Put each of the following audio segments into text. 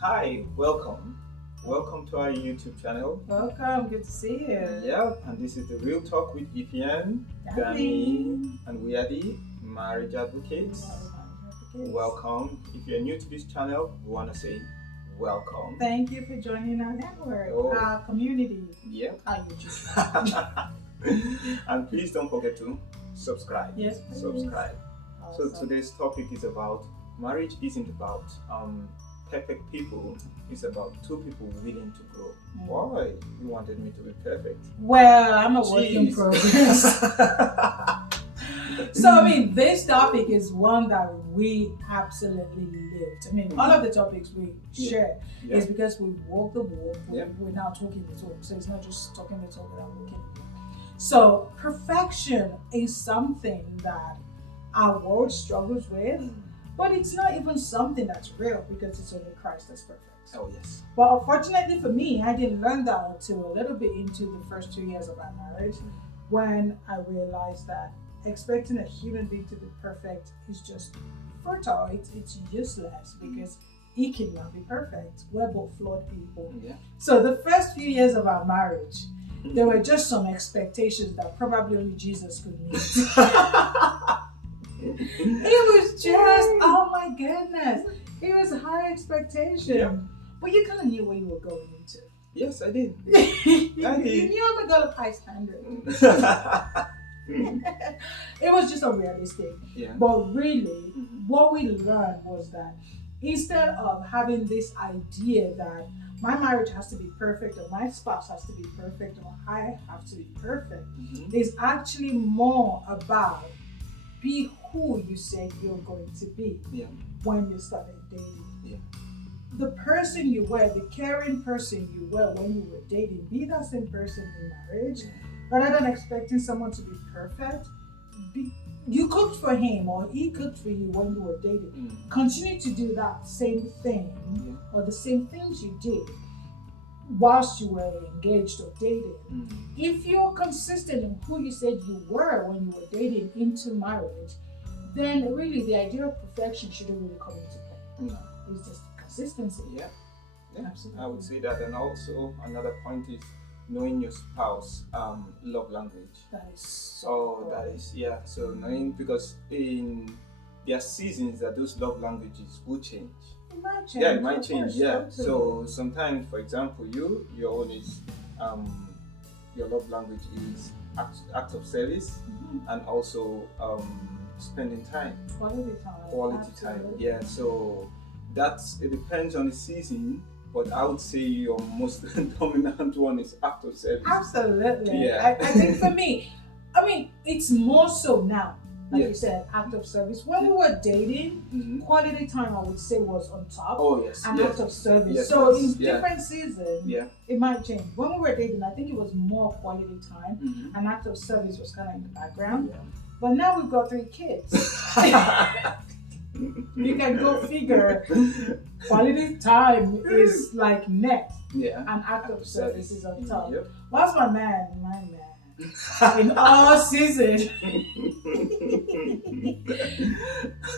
Hi, welcome. Welcome to our YouTube channel. Welcome, good to see you. Yeah, and this is the Real Talk with Ifian, Dami, and we are the marriage advocates. Welcome. If you're new to this channel, we want to say welcome. Thank you for joining our network, our community, our YouTube channel. And please don't forget to subscribe. Yes, please. Subscribe. Awesome. So today's topic is about marriage isn't about perfect people. It's about two people willing to grow. Why? You wanted me to be perfect. Well, I'm a work in progress. So, this topic is one that we absolutely lived. All of the topics we share is because we walk the walk. We're now talking the talk. So, it's not just talking the talk without walking the walk. So, perfection is something that our world struggles with. But it's not even something that's real because it's only Christ that's perfect. Oh, yes. But unfortunately for me, I didn't learn that until a little bit into the first 2 years of our marriage when I realized that expecting a human being to be perfect is just fertile. It's useless because he cannot be perfect. We're both flawed people. Yeah. So the first few years of our marriage, there were just some expectations that probably only Jesus could meet. It was just, oh my goodness. It was a high expectation. Yeah. But you kind of knew what you were going into. Yes, I did. You knew I got a high standard. It was just unrealistic. Yeah. But really, what we learned was that instead of having this idea that my marriage has to be perfect or my spouse has to be perfect or I have to be perfect, is actually more about be who you said you're going to be when you started dating. Yeah. The person you were, the caring person you were when you were dating, be that same person in marriage. Rather than expecting someone to be perfect, you cooked for him or he cooked for you when you were dating. Continue to do that same thing or the same things you did whilst you were engaged or dating. If you're consistent in who you said you were when you were dating into marriage, then really the idea of perfection shouldn't really come into play. No. It's just consistency. Yeah. Absolutely. I would say that. And also another point is knowing your spouse love language. That is so So knowing, because in there are seasons that those love languages will change. It might change. Yeah, it might change. Totally. So sometimes, for example, your own is your love language is act of service and also spending time. Quality time. Yeah. So it depends on the season, but I would say your most dominant one is act of service. Absolutely. Yeah. I think for me, it's more so now. Like you said, act of service. When we were dating, quality time I would say was on top. Oh yes. And act of service. Yes, so in different seasons, it might change. When we were dating, I think it was more quality time, and act of service was kind of in the background. Yeah. But now we've got 3 kids. You can go figure. Quality time is like next, and act of service is on top. What's my man? In all season.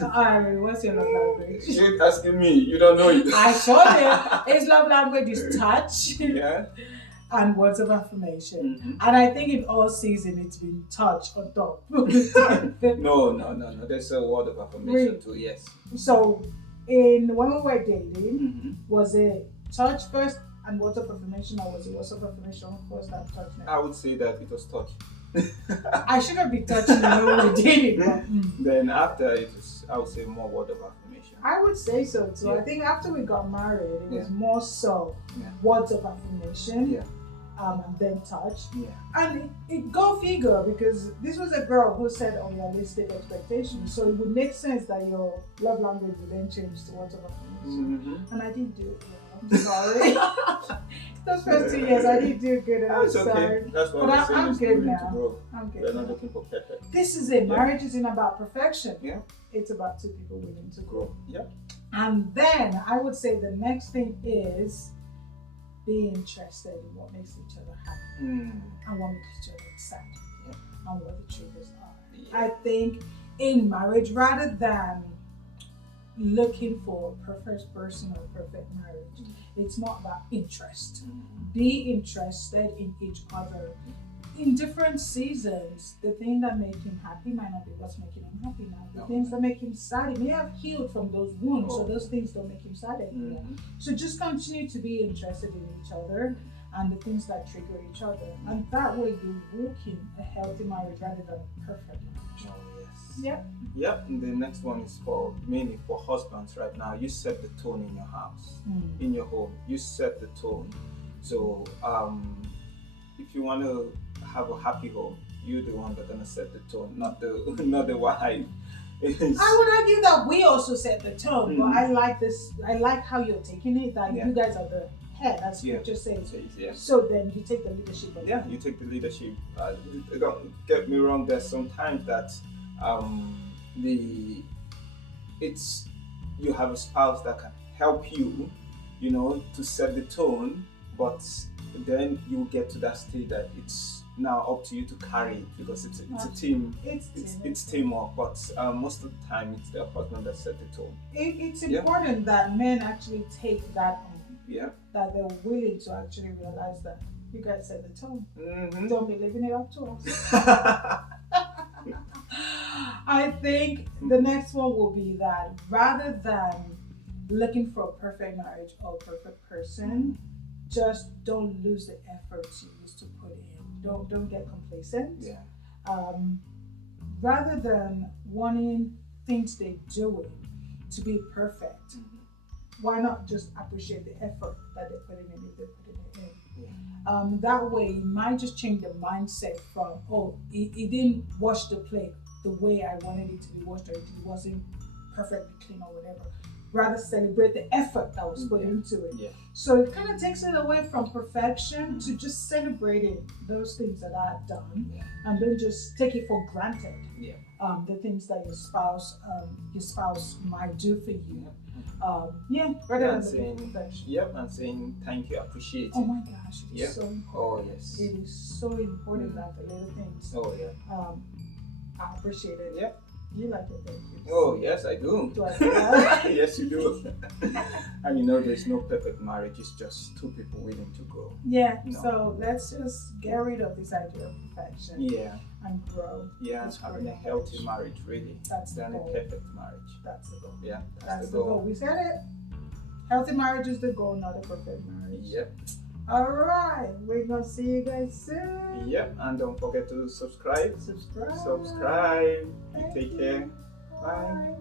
Alright, what's your love language? You're asking me, you don't know it. I showed it. His love language is touch and words of affirmation. And I think in all season it's been touch on top. No. There's a word of affirmation too, yes. So when we were dating, was it touch first and words of affirmation, or was it words of affirmation first and touch next? I would say that it was touch. I shouldn't be touching when we were dating. But, Then after it was, I would say more word of affirmation. I would say so too. I think after we got married, it was more so words of affirmation. And then touch. And it go figure, because this was a girl who said unrealistic expectations. So it would make sense that your love language would then change to words of affirmation. And I didn't do it. I'm sorry. Those first 2 years, I didn't do good. That's okay. That's what I'm good now. I'm good. We're not looking for perfect. This is it. Marriage isn't about perfection. It's about 2 people willing to grow. And then I would say the next thing is be interested in what makes each other happy and what makes each other excited and what the triggers are. I think in marriage, rather than looking for a perfect person or perfect marriage. It's not about interest. Be interested in each other. In different seasons, the thing that make him happy might not be what's making him happy now. The things that make him sad, he may have healed from those wounds, so those things don't make him sad anymore. So just continue to be interested in each other and the things that trigger each other. And that way you walk in a healthy marriage rather than a perfect marriage. Oh, yes. Yep. Yep. And the next one is for mainly for husbands right now. You set the tone in your house, in your home. You set the tone. So if you want to have a happy home, you're the one that's gonna set the tone, not the wife. I would argue that we also set the tone, but I like this. I like how you're taking it. That you guys are the head, as Scripture says. Yeah. So then you take the leadership. You take the leadership. Don't get me wrong. There's sometimes that you have a spouse that can help you, to set the tone, but then you get to that stage that it's now up to you to carry it because it's a team. It's teamwork, but most of the time it's the husband that set the tone. It's important that men actually take that on. Yeah. That they're willing to actually realize that you guys set the tone. Don't be leaving it up to us. I think the next one will be that rather than looking for a perfect marriage or a perfect person, just don't lose the efforts you used to put in. Don't get complacent. Yeah. Rather than wanting things they're doing to be perfect, why not just appreciate the effort that they're putting in if they're putting it in? Yeah. That way, you might just change the mindset from, he didn't wash the plate the way I wanted it to be washed, or it wasn't perfectly clean or whatever. Rather celebrate the effort that was put into it. Yeah. So it kind of takes it away from perfection to just celebrating those things that are done, and don't just take it for granted. Yeah. The things that your spouse might do for you. Rather than saying perfection. Yep, and saying thank you, appreciate it. Oh my gosh, it's so important. Oh yes. It is so important that the little things. Oh yeah. I appreciate it. Yep. You like it, thank you. Oh yes, I do. Do I do that? Yes, you do. And there's no perfect marriage. It's just two people willing to grow. Yeah. So let's just get rid of this idea of perfection. Yeah. And grow. Yeah, and having a healthy marriage, really. That's than a perfect marriage. That's the goal. Yeah. That's the goal. We said it. Healthy marriage is the goal, not a perfect marriage. Yep. All right. We're gonna see you guys soon. Yep. And don't forget to subscribe. Subscribe. Subscribe. Thank Take you. care. Bye. Bye.